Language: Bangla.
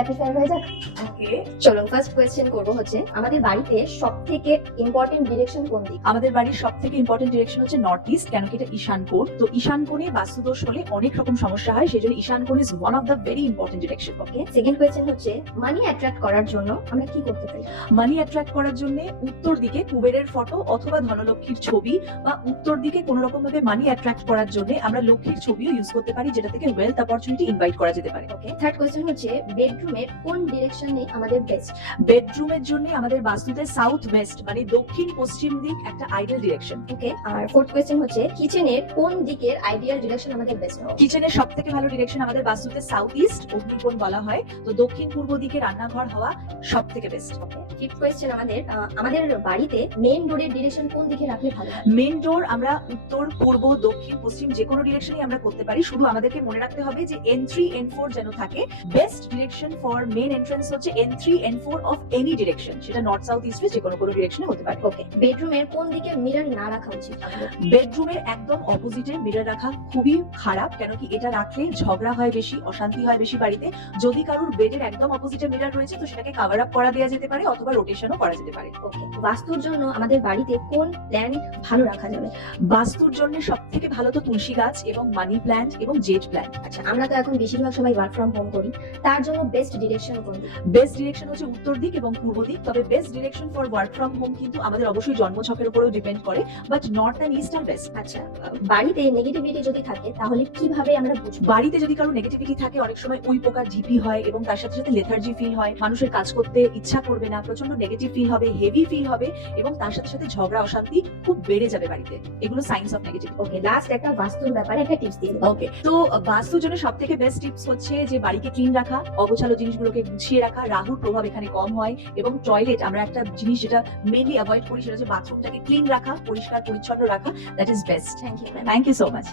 র্যাপিড ফায়ার হয়ে যাক। ওকে, চলুন ফার্স্ট কোয়েশ্চেন করবো হচ্ছে আমাদের বাড়িতে সবথেকে ইম্পর্টেন্ট ডিরেকশন কোন দিক? আমাদের বাড়ির সব থেকে ইম্পর্টেন্ট ডিরেকশন হচ্ছে নর্থ ইস্ট, কেন কি এটা ঈশান কোণ। তো ঈশান কোণে বাস্তুদোষ হলে অনেক রকম সমস্যা হয়, সেই জন্য ঈশান কোণ is one of the very important direction. Okay, second question হচ্ছে মানি অ্যাট্রাক্ট করার জন্য আমরা কি করতে পারি? মানি অ্যাট্রাক্ট করার জন্য উত্তর দিকে কুবেরের ফটো অথবা ধনলক্ষ্মীর ছবি, বা উত্তর দিকে কোনো রকম ভাবে মানি অ্যাট্রাক্ট করার জন্য আমরা লক্ষ্মীর ছবিও ইউজ করতে পারি, যেটা থেকে ওয়েলথ অপরচুনিটি ইনভাইট করা যেতে পারে। ওকে, থার্ড কোয়েশ্চেন হচ্ছে বেডরুমের কোন ডিরেকশনে আমাদের বেস্ট? বেডরুমের জন্য আমাদের বাস্তুতে সাউথ ওয়েস্ট মানে দক্ষিণ পশ্চিম দিক একটা আইডিয়াল ডিরেকশন। ওকে, আর ফোর্থ কোয়েশ্চেন হচ্ছে কিচেনের কোন দিকের আইডিয়াল ডিরেকশন আমাদের বেস্ট হবে? কিচেনের সব থেকে ভালো ডিরেকশন আমাদের বাস্তুতে সাউথ ইস্ট অগ্নিকোণ বলা হয়, তো দক্ষিণ পূর্ব দিকে রান্নাঘর হওয়া সব থেকে বেস্ট। ওকে, ফিফথ কোয়েশ্চেন আমাদের বাড়িতে মেইন ডোরের ডিরেকশন কোন দিকে রাখলে ভালো হয়? মেন ডোর আমরা উত্তর পূর্ব দক্ষিণ পশ্চিম যে কোনো ডিরেকশনই আমরা করতে পারি, শুধু আমাদেরকে মনে রাখতে হবে যে N3 N4 যেন থাকে। Best direction for main entrance হচ্ছে N3 N4 of any direction, সেটা নর্থ সাউথ ইস্ট যে কোনো ডিরেকশনে হতে পারে। ওকে, বেডরুমের কোন দিকে মিরর না রাখা উচিত? বেডরুমের একদম অপোজিটে মিরর রাখা খুবই খারাপ, কেন কি এটা রাখলে ঝগড়া হয় বেশি, অশান্তি হয় বেশি বাড়িতে। যদি কারোর বেডের একদম অপোজিটে মিরর রয়েছে তো সেটাকে কভার আপ করা দেওয়া যেতে পারে অথবা রোটেশনও করা যেতে পারে। ওকে, বাস্তুর জন্য আমাদের বাড়িতে কোন প্ল্যান্ট ভালো রাখা যাবে? বাস্তুর জন্য সব থেকে ভালো তো তুলসী গাছ এবং মানি প্ল্যান্ট এবং জেড প্ল্যান্ট। আচ্ছা, আমরা তো এখন বেশিরভাগ সবাই ওয়ার্ক ফ্রম হোম করি, তার জন্য বেস্ট ডিরেকশন কোন দিক? বেস্ট ডিরেকশন হচ্ছে উত্তর দিক এবং পূর্ব দিক, তবে best direction for work from home কিন্তু আমাদের অবশ্যই জন্মছকের উপরেও ডিপেন্ড করে, বাট নর্থ অ্যান্ড ইস্ট আর বেস্ট। আচ্ছা, বাড়িতে নেগেটিভিটি যদি থাকে তাহলে কিভাবে আমরা বুঝবো? বাড়িতে যদি কারো নেগেটিভিটি থাকে অনেক সময় উই পোকার ঝিপি হয় এবং তার সাথে সাথে লেথার্জি ফিল হয়, মানুষের কাজ করতে ইচ্ছা করবে না, প্রচন্ড নেগেটিভ ফিল হবে, হেভি ফিল হবে এবং তার সাথে সাথে ঝগড়া অশান্তি খুব বেড়ে যাবে বাড়িতে। এগুলো signs of negative. Okay, last একটা বাস্তুর ব্যাপারে একটা টিপস দিয়ে দিন। ওকে, তো বাস্তুর জন্য সব থেকে বেস্ট টিপস হচ্ছে যে বাড়িকে ক্লিন রাখা, অগোছালো জিনিসগুলোকে গুছিয়ে রাখা, রাহুর প্রভাব এখানে কম হয়, এবং টয়লেট আমরা একটা জিনিস যেটা মেনলি অ্যাভয়েড করি সেটা হচ্ছে বাথরুমটাকে ক্লিন রাখা, পরিষ্কার পরিচ্ছন্ন রাখা। That is best. Thank you. Thank you so much.